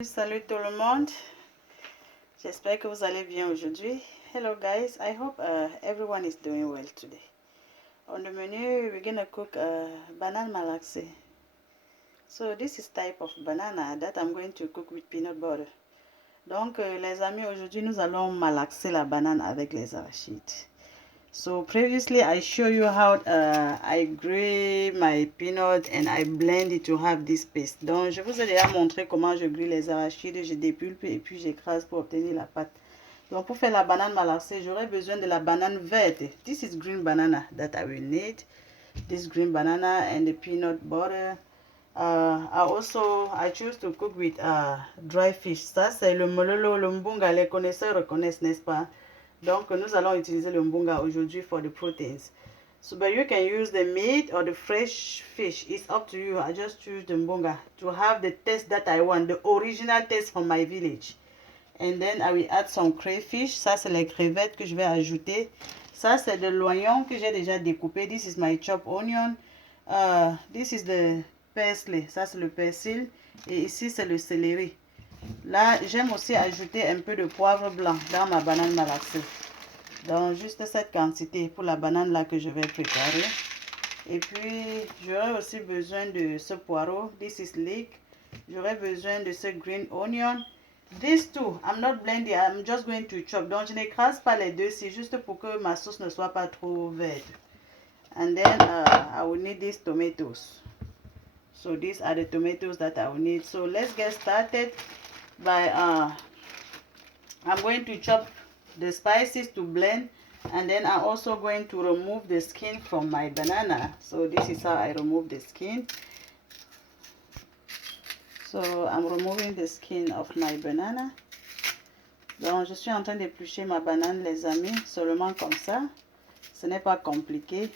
Salut tout le monde, j'espère que vous allez bien aujourd'hui. Hello guys, I hope everyone is doing well today. On the menu, we're gonna cook banana malaxé. So this is type of banana that I'm going to cook with peanut butter. Donc les amis, aujourd'hui nous allons malaxer la banane avec les arachides. So previously I show you how I grate my peanut and I blend it to have this paste. Donc je vous ai déjà montré comment je grille les arachides, je dépulpe et puis j'écrase pour obtenir la pâte. Donc pour faire la banane malaxée, j'aurai besoin de la banane verte. This is green banana that I will need. This green banana and the peanut butter. I choose to cook with dry fish. Ça c'est le mololo, le mbunga. Les connaisseurs reconnaissent, n'est-ce pas? Donc, nous allons utiliser le mbunga aujourd'hui for the proteins. So, but you can use the meat or the fresh fish. It's up to you. I just choose the mbunga to have the taste that I want, the original taste from my village. And then I will add some crayfish. Ça, c'est les crevettes que je vais ajouter. Ça, c'est de l'oignon que j'ai déjà découpé. This is my chopped onion. This is the parsley. Ça, c'est le persil. Et ici, c'est le céleri. Là, j'aime aussi ajouter un peu de poivre blanc dans ma banane malaxée. Donc, juste cette quantité pour la banane là que je vais préparer. Et puis, j'aurai aussi besoin de ce poireau. This is leek. J'aurai besoin de ce green onion. These two, I'm not blending, I'm just going to chop. Donc, je n'écrase pas les deux, c'est juste pour que ma sauce ne soit pas trop verte. And then, I will need these tomatoes. So, these are the tomatoes that I will need. So, let's get started. I'm going to chop the spices to blend, and then I'm also going to remove the skin from my banana. So this is how I remove the skin. So I'm removing the skin of my banana. Donc je suis en train d'éplucher ma banane, les amis, seulement comme ça. Ce n'est pas compliqué.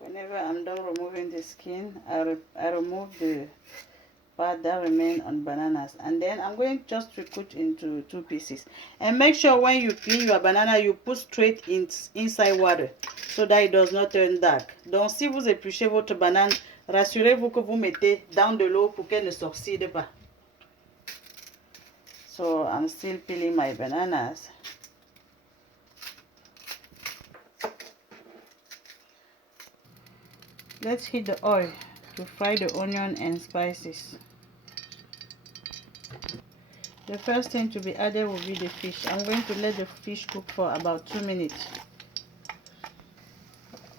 Whenever I'm done removing the skin, I remove the part that remain on bananas, and then I'm going just to cut into 2 pieces. And make sure when you clean your banana, you put straight inside water so that it does not turn dark. Donc si vous épluchez votre banane, rassurez-vous que vous mettez dans de l'eau pour qu'elle ne s'oxyde pas. So I'm still peeling my bananas. Let's heat the oil to fry the onion and spices. The first thing to be added will be the fish. I'm going to let the fish cook for about 2 minutes.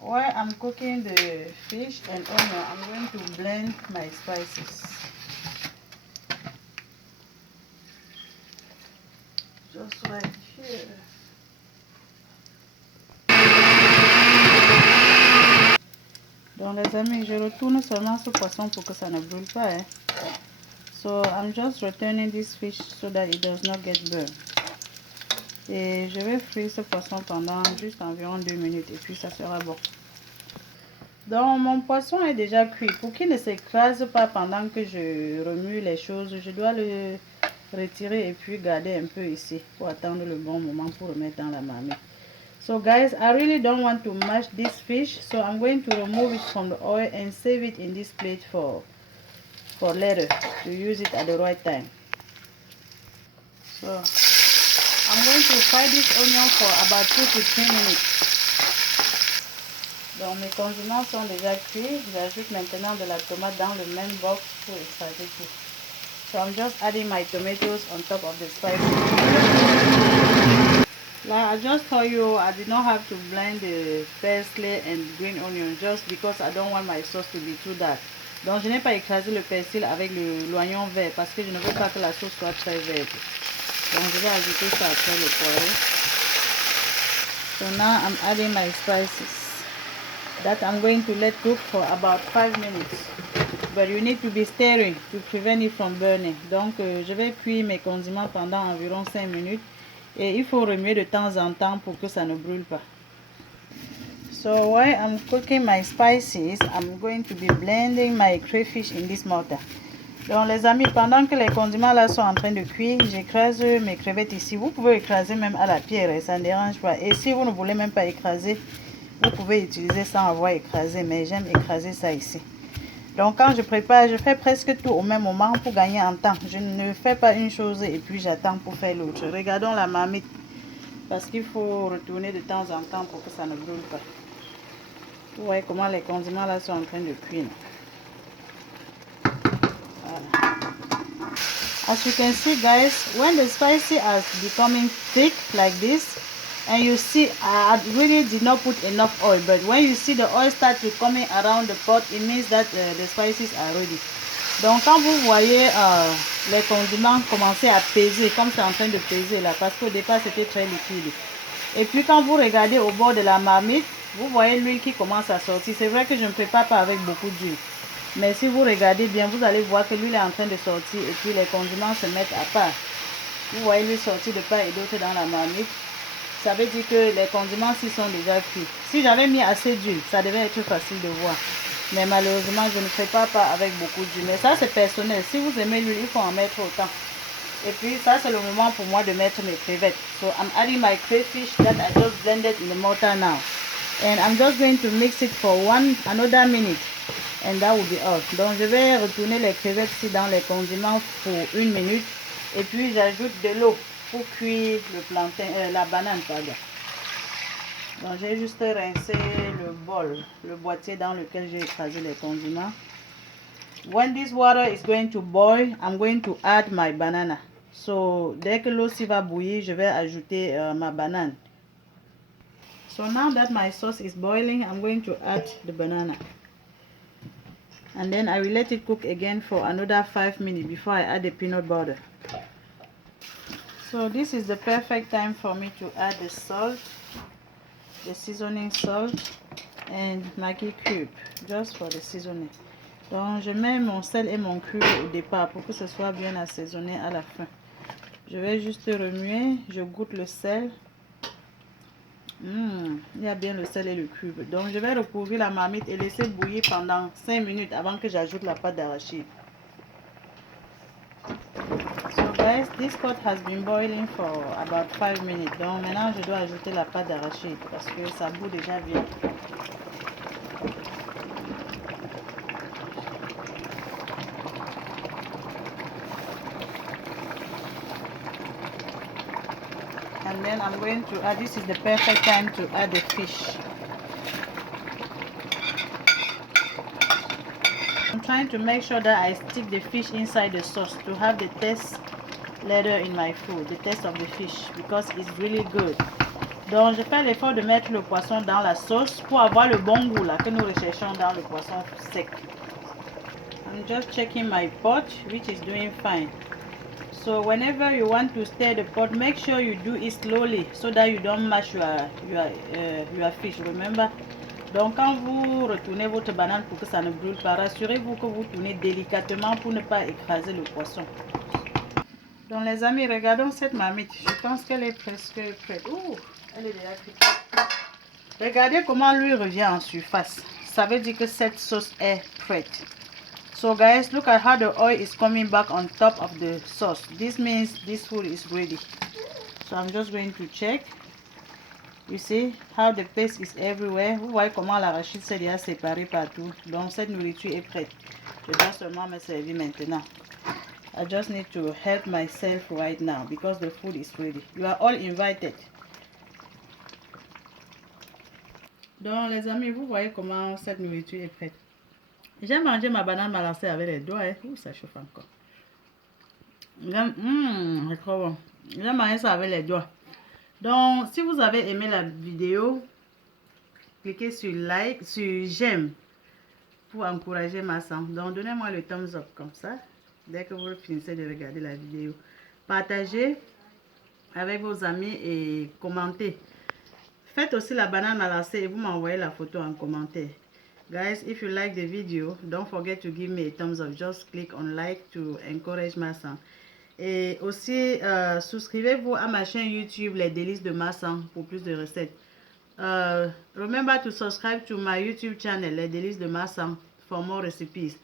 While I'm cooking the fish and onion, I'm going to blend my spices. Just right here. Donc les amis, je retourne seulement ce poisson pour que ça ne brûle pas. Hein. So I'm just returning this fish so that it does not get burned. Et je vais frire ce poisson pendant juste environ 2 minutes et puis ça sera bon. Donc mon poisson est déjà cuit. Pour qu'il ne s'écrase pas pendant que je remue les choses, je dois le retirer et puis garder un peu ici pour attendre le bon moment pour remettre dans la marmite. So guys, I really don't want to mash this fish, so I'm going to remove it from the oil and save it in this plate for later to use it at the right time. So I'm going to fry this onion for about 2 to 3 minutes. Donc mes condiments sont déjà cuits. J'ajoute maintenant de la tomate dans le même box pour écraser tout. So I'm just adding my tomatoes on top of the spices. Like I just told you, I did not have to blend the parsley and green onion just because I don't want my sauce to be too dark. Donc je n'ai pas écrasé le persil avec l'oignon vert parce que je ne veux pas que la sauce soit très verte. Donc je vais ajouter ça après le poireau. So now I'm adding my spices that I'm going to let cook for about 5 minutes. But you need to be stirring to prevent it from burning. Donc je vais cuire mes condiments pendant environ 5 minutes. Et il faut remuer de temps en temps pour que ça ne brûle pas. So while I'm cooking my spices, I'm going to be blending my crayfish in this mortar. Donc les amis, pendant que les condiments là sont en train de cuire, j'écrase mes crevettes ici. Vous pouvez écraser même à la pierre, ça ne dérange pas. Et si vous ne voulez même pas écraser, vous pouvez utiliser sans avoir écrasé, mais j'aime écraser ça ici. Donc quand je prépare, je fais presque tout au même moment pour gagner en temps. Je ne fais pas une chose et puis j'attends pour faire l'autre. Regardons la marmite parce qu'il faut retourner de temps en temps pour que ça ne brûle pas. Vous voyez comment les condiments là sont en train de cuire. Voilà. As you can see guys, when the spicy are becoming thick like this, and you see I really did not put enough oil, but when you see the oil start to coming around the pot, it means that the spices are ready. Donc quand vous voyez les condiments commencer à peser, comme c'est en train de peser là, parce qu'au départ c'était très liquide. Et puis quand vous regardez au bord de la marmite, vous voyez l'huile qui commence à sortir. C'est vrai que je ne prépare pas avec beaucoup d'huile. Mais si vous regardez bien, vous allez voir que l'huile est en train de sortir et puis les condiments se mettent à part. Vous voyez l'huile sortir de part et d'autre dans la marmite. Ça veut dire que les condiments s'y sont déjà cuits. Si j'avais mis assez d'huile, ça devait être facile de voir. Mais malheureusement, je ne prépare pas avec beaucoup d'huile. Mais ça, c'est personnel. Si vous aimez l'huile, il faut en mettre autant. Et puis, ça, c'est le moment pour moi de mettre mes crevettes. So, I'm adding my crayfish that I just blended in the mortar now. And I'm just going to mix it for another minute. And that will be all. Donc, je vais retourner les crevettes ici dans les condiments pour 1 minute. Et puis, j'ajoute de l'eau pour cuire le plantain, la banane, pardon. Donc, j'ai juste rincé le bol, le boîtier dans lequel j'ai écrasé les condiments. When this water is going to boil, I'm going to add my banana. So, dès que l'eau s'y va bouillir, je vais ajouter ma banane. So now that my sauce is boiling, I'm going to add the banana. And then I will let it cook again for another 5 minutes before I add the peanut butter. So this is the perfect time for me to add the salt, the seasoning salt, and Maggi cube, just for the seasoning. Donc je mets mon sel et mon cube au départ pour que ce soit bien assaisonné à la fin. Je vais juste remuer, je goûte le sel. Il y a bien le sel et le cube. Donc je vais recouvrir la marmite et laisser bouillir pendant 5 minutes avant que j'ajoute la pâte d'arachide. So guys, this pot has been boiling for about 5 minutes. Donc maintenant je dois ajouter la pâte d'arachide parce que ça bout déjà bien. And then I'm going to add, this is the perfect time to add the fish. I'm trying to make sure that I stick the fish inside the sauce to have the taste later in my food, the taste of the fish, because it's really good. Donc je fais l'effort de mettre le poisson dans la sauce pour avoir le bon goût là que nous recherchons dans le poisson sec. I'm just checking my pot, which is doing fine. So whenever you want to stir the pot, make sure you do it slowly so that you don't mash your fish. Remember? Donc quand vous retournez votre banane pour que ça ne brûle pas, rassurez-vous que vous tournez délicatement pour ne pas écraser le poisson. Donc les amis, regardons cette marmite. Je pense qu'elle est presque prête. Ouh, elle est déjà cuite. Regardez comment l'huile revient en surface. Ça veut dire que cette sauce est prête. So guys, look at how the oil is coming back on top of the sauce. This means this food is ready. So I'm just going to check. You see how the paste is everywhere. Vous voyez comment l'arachide s'est déjà séparé partout. Donc cette nourriture est prête. Je dois seulement me servir maintenant. I just need to help myself right now because the food is ready. You are all invited. Donc les amis, vous voyez comment cette nourriture est prête. J'ai mangé ma banane balancée avec les doigts. Ouh, ça chauffe encore. C'est trop bon. J'ai mangé ça avec les doigts. Donc, si vous avez aimé la vidéo, cliquez sur like, sur j'aime pour encourager ma sang. Donc, donnez-moi le thumbs up comme ça, dès que vous finissez de regarder la vidéo. Partagez avec vos amis et commentez. Faites aussi la banane balancée et vous m'envoyez la photo en commentaire. Guys, if you like the video, don't forget to give me a thumbs up. Just click on like to encourage Massan. Et aussi, souscrivez-vous à ma chaîne YouTube Les Délices de Massan pour plus de recettes. Remember to subscribe to my YouTube channel Les Délices de Massan for more recipes.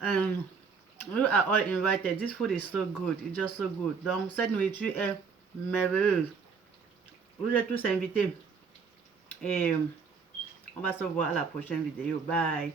You are all invited. This food is so good. It's just so good. Donc, cette nourriture est merveilleuse. Vous êtes tous invités. Et on va se voir à la prochaine vidéo. Bye.